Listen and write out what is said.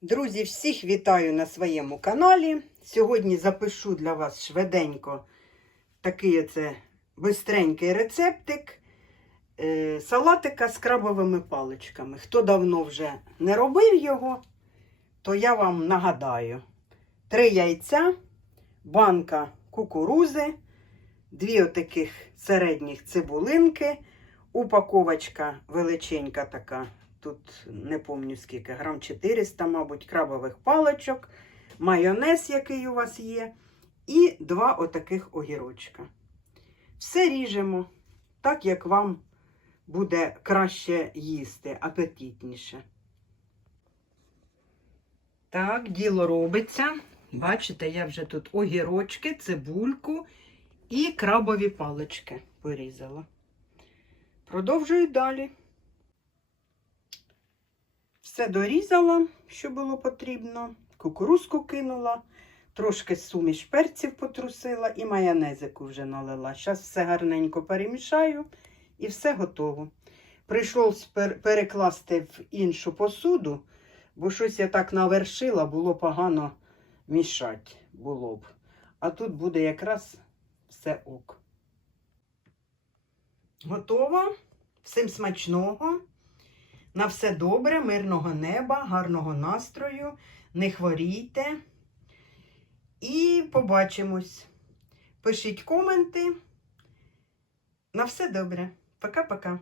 Друзі, всіх вітаю на своєму каналі. Сьогодні запишу для вас швиденько такий оце бистренький рецептик е, салатика з крабовими паличками. Хто давно вже не робив його, то я вам нагадаю: три яйця, банка кукурузи, дві отаких середніх цибулинки, упаковочка величенька така тут не пам'ятаю скільки, грам 400, мабуть, крабових паличок, майонез, який у вас є, і два отаких огірочка. Все ріжемо так, як вам буде краще їсти, апетитніше. Так, діло робиться. Бачите, я вже тут огірочки, цибульку і крабові палички порізала. Продовжую далі. Все дорізала, що було потрібно. Кукурузку кинула, трошки суміш перців потрусила і майонезику вже налила. Зараз все гарненько перемішаю і все готово. Прийшлось перекласти в іншу посуду, бо щось я так навершила, було погано мішати було б. А тут буде якраз все ок. Готово. Всім смачного. На все добре, мирного неба, гарного настрою. Не хворійте. І побачимось. Пишіть коменти. На все добре. Пока-пока.